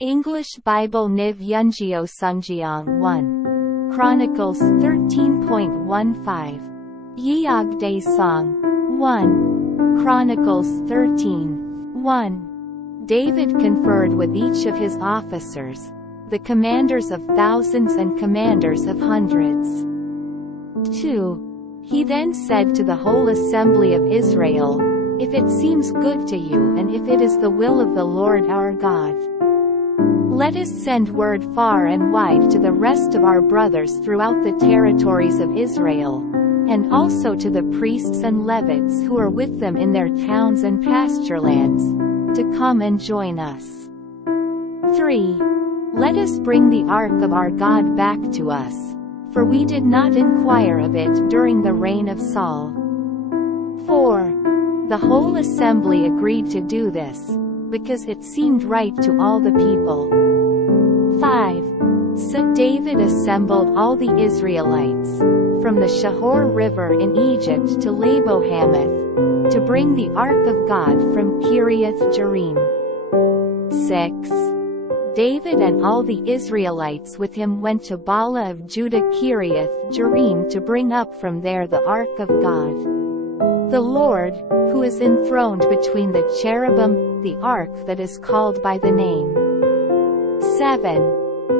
English Bible NIV 영어성경 1. Chronicles 13.15. Yeogday Song 1. Chronicles 13:1. David conferred with each of his officers, the commanders of thousands and commanders of hundreds. 2. He then said to the whole assembly of Israel, "If it seems good to you and if it is the will of the Lord our God, let us send word far and wide to the rest of our brothers throughout the territories of Israel, and also to the priests and Levites who are with them in their towns and pasturelands, to come and join us. 3. Let us bring the ark of our God back to us, for we did not inquire of it during the reign of Saul." 4. The whole assembly agreed to do this, because it seemed right to all the people. 5. So David assembled all the Israelites, from the Shahor River in Egypt to Lebo-hamath, to bring the ark of God from Kiriath Jearim. 6. David and all the Israelites with him went to Bala of Judah Kiriath Jearim to bring up from there the ark of God, the Lord, who is enthroned between the cherubim, the ark that is called by the name. 7.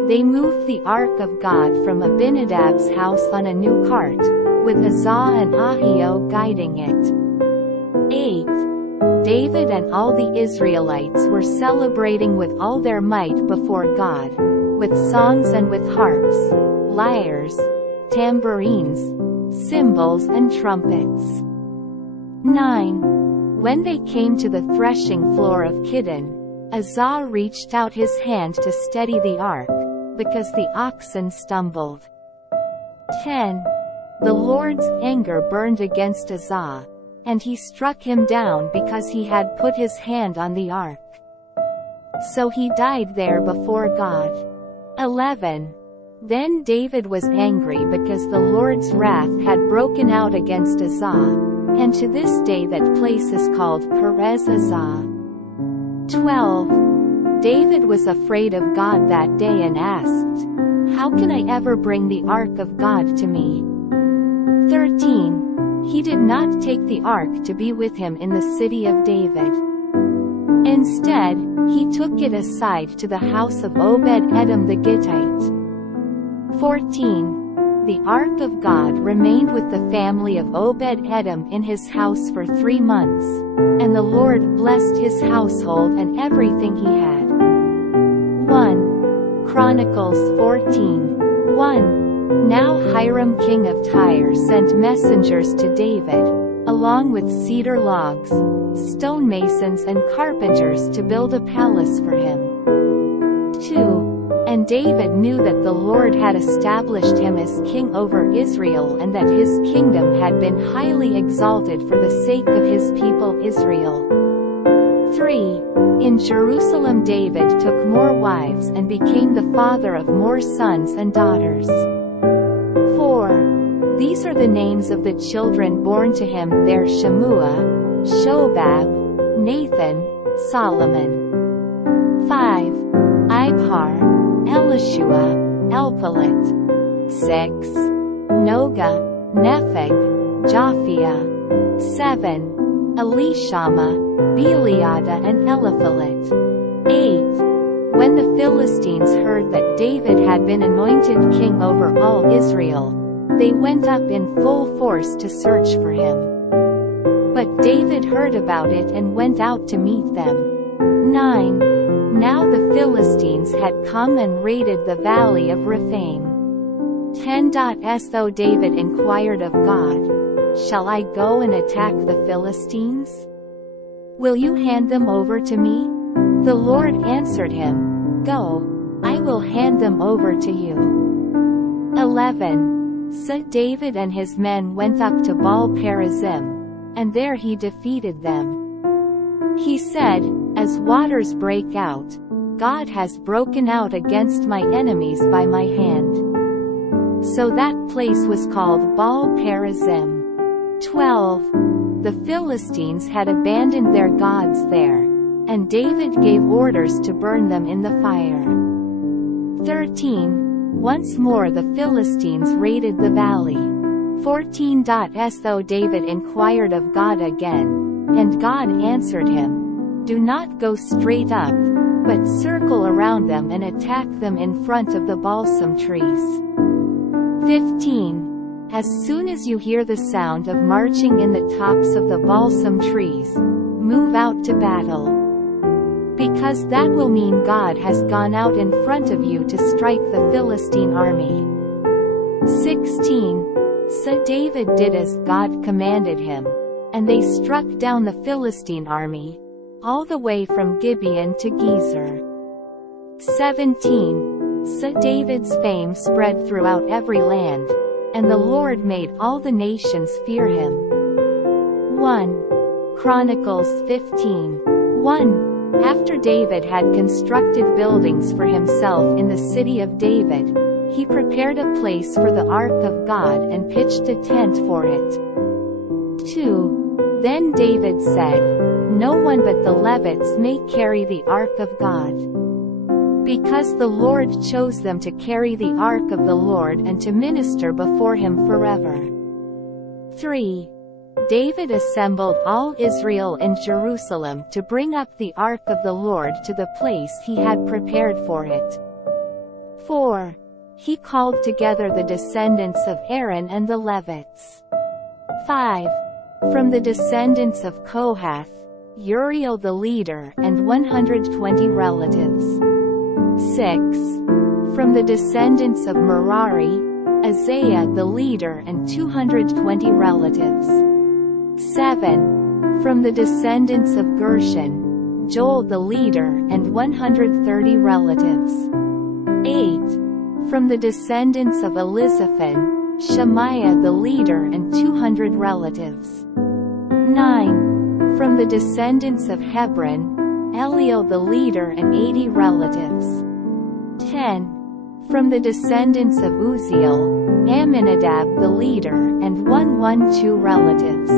They moved the ark of God from Abinadab's house on a new cart, with Uzzah and Ahio guiding it. 8. David and all the Israelites were celebrating with all their might before God, with songs and with harps, lyres, tambourines, cymbals and trumpets. 9. When they came to the threshing floor of Kidon, Uzzah reached out his hand to steady the ark, because the oxen stumbled. 10. The Lord's anger burned against Uzzah, and he struck him down because he had put his hand on the ark. So he died there before God. 11. Then David was angry because the Lord's wrath had broken out against Uzzah, and to this day that place is called Perez Uzzah. 12. David was afraid of God that day and asked, "How can I ever bring the ark of God to me?" 13. He did not take the ark to be with him in the city of David. Instead, he took it aside to the house of Obed-Edom the Gittite. 14. The ark of God remained with the family of Obed-Edom in his house for 3 months, and the Lord blessed his household and everything he had. 1. Chronicles 14:1. Now Hiram king of Tyre sent messengers to David, along with cedar logs, stonemasons and carpenters to build a palace for him. 2. And David knew that the Lord had established him as king over Israel and that his kingdom had been highly exalted for the sake of his people Israel. 3. In Jerusalem David took more wives and became the father of more sons and daughters. 4. These are the names of the children born to him there: Shemua, Shobab, Nathan, Solomon. 5. Ibhar, Elishua, Elpalet. 6. Noga, Nepheg, Japhia. 7. Elishama, Beliada and Eliphalet. 8. When the Philistines heard that David had been anointed king over all Israel, they went up in full force to search for him. But David heard about it and went out to meet them. 9. Now the Philistines had come and raided the valley of Rephaim. 10. So David inquired of God, "Shall I go and attack the Philistines? Will you hand them over to me?" The Lord answered him, "Go, I will hand them over to you." 11. So David and his men went up to Baal-perazim, and there he defeated them. He said, "As waters break out, God has broken out against my enemies by my hand." So that place was called Baal-perazim. 12. The Philistines had abandoned their gods there, and David gave orders to burn them in the fire. 13. Once more the Philistines raided the valley. 14. So David inquired of God again, and God answered him, "Do not go straight up, but circle around them and attack them in front of the balsam trees." 15. As soon as you hear the sound of marching in the tops of the balsam trees, move out to battle. Because that will mean God has gone out in front of you to strike the Philistine army. 16. So David did as God commanded him, and they struck down the Philistine army, all the way from Gibeon to Gezer. 17. So David's fame spread throughout every land, and the Lord made all the nations fear him. 1 Chronicles 15:1. After David had constructed buildings for himself in the city of David, he prepared a place for the ark of God and pitched a tent for it. 2 Then David said, "No one but the Levites may carry the ark of God, because the Lord chose them to carry the ark of the Lord and to minister before him forever." 3 David assembled all Israel in Jerusalem to bring up the ark of the Lord to the place he had prepared for it. 4 He called together the descendants of Aaron and the Levites. 5 From the descendants of Kohath, Uriel the leader and 120 relatives. 6 From the descendants of Merari, Isaiah the leader and 220 relatives. 7 From the descendants of Gershon, Joel the leader and 130 relatives. 8 From the descendants of Elizaphan, Shemaiah the leader and 200 relatives. 9 From the descendants of Hebron, Eliel the leader and 80 relatives. 10 From the descendants of Uzziel, Amminadab the leader and 112 relatives.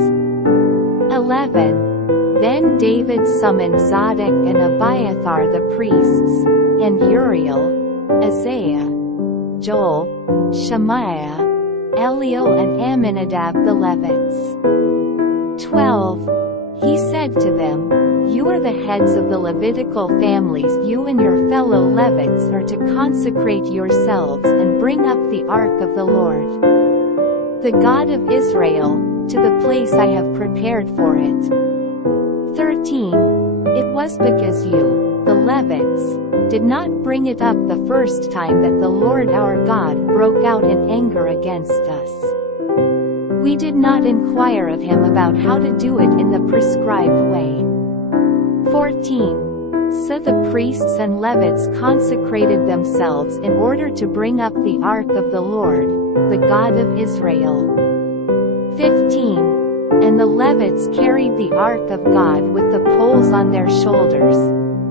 11 Then David summoned Zadok and Abiathar the priests, and Uriel, Isaiah, Joel, Shemaiah, Eliel and Amminadab the Levites. 12 He said to them, "You are the heads of the Levitical families. You and your fellow Levites are to consecrate yourselves and bring up the ark of the Lord, the God of Israel, to the place I have prepared for it." 13 It was because you, the Levites, did not bring it up the first time that the Lord our God broke out in anger against us. We did not inquire of him about how to do it in the prescribed way. 14 So the priests and Levites consecrated themselves in order to bring up the ark of the Lord, the God of Israel. 15 And the Levites carried the ark of God with the poles on their shoulders,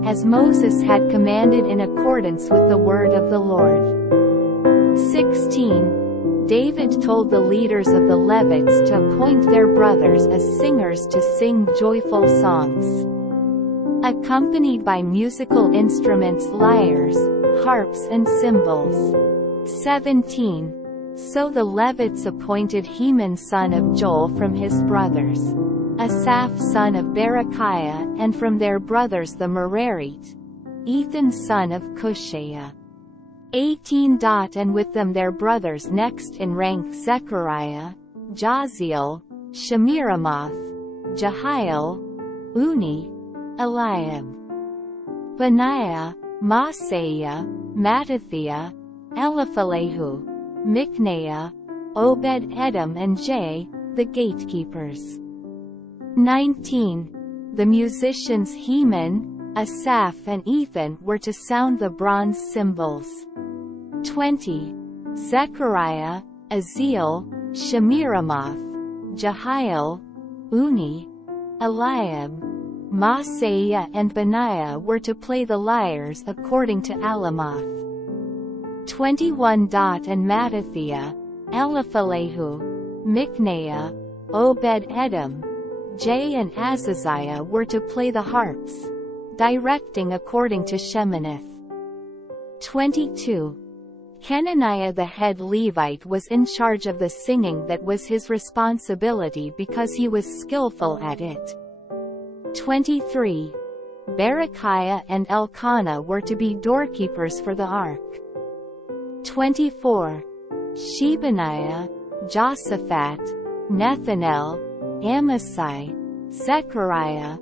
as Moses had commanded in accordance with the word of the Lord. 16 David told the leaders of the Levites to appoint their brothers as singers to sing joyful songs, accompanied by musical instruments, lyres, harps and cymbals. 17 So the Levites appointed Heman son of Joel from his brothers, Asaph son of Berechiah, and from their brothers the Merarite, Ethan son of Cushaiah. 18 And with them their brothers next in rank Zechariah, Jaziel, Shemiramoth, Jehiel, Uni, Eliab, Benaiah, Maaseiah, Mattithiah, Eliphalehu, Mikneiah, Obed-Edom and Jay, the gatekeepers. 19 The musicians Heman, Asaph and Ethan were to sound the bronze cymbals. 20 Zechariah, Aziel, Shemiramoth, Jehiel, Uni, Eliab, Maaseiah and Benaiah were to play the lyres according to Alamoth. 21 And Mattithiah, Eliphalehu, Mikneiah, Obed-Edom, Jay and Azaziah were to play the harps, directing according to Sheminith. 22. Kenaniah the head Levite was in charge of the singing. That was his responsibility because he was skillful at it. 23. Berechiah and Elkanah were to be doorkeepers for the ark. 24. Shebaniah, Josaphat, Nethanel, Amasai, Zechariah,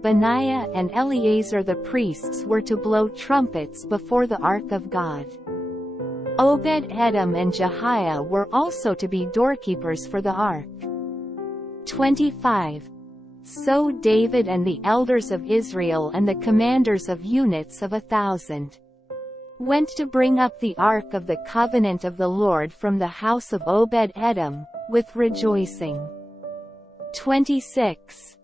Benaiah and Eleazar the priests were to blow trumpets before the ark of God. Obed-Edom and Jehiah were also to be doorkeepers for the ark. 25. So David and the elders of Israel and the commanders of units of 1,000 went to bring up the ark of the covenant of the Lord from the house of Obed-Edom, with rejoicing. 26.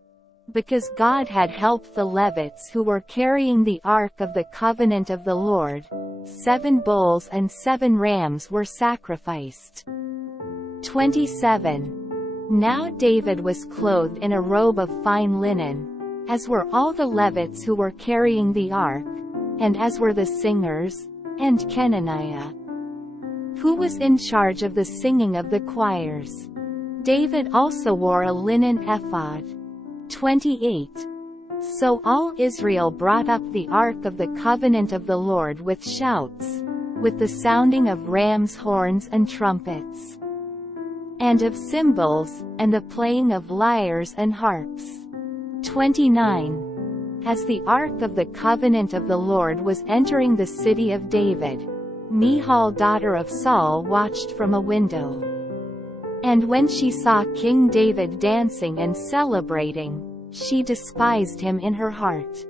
Because God had helped the Levites who were carrying the ark of the covenant of the Lord, 7 bulls and 7 rams were sacrificed. 27. Now David was clothed in a robe of fine linen, as were all the Levites who were carrying the ark, and as were the singers, and Kenaniah, who was in charge of the singing of the choirs. David also wore a linen ephod. 28. So all Israel brought up the ark of the covenant of the Lord with shouts, with the sounding of rams' horns and trumpets, and of cymbals, and the playing of lyres and harps. 29. As the ark of the covenant of the Lord was entering the city of David, Michal daughter of Saul watched from a window. And when she saw King David dancing and celebrating, she despised him in her heart.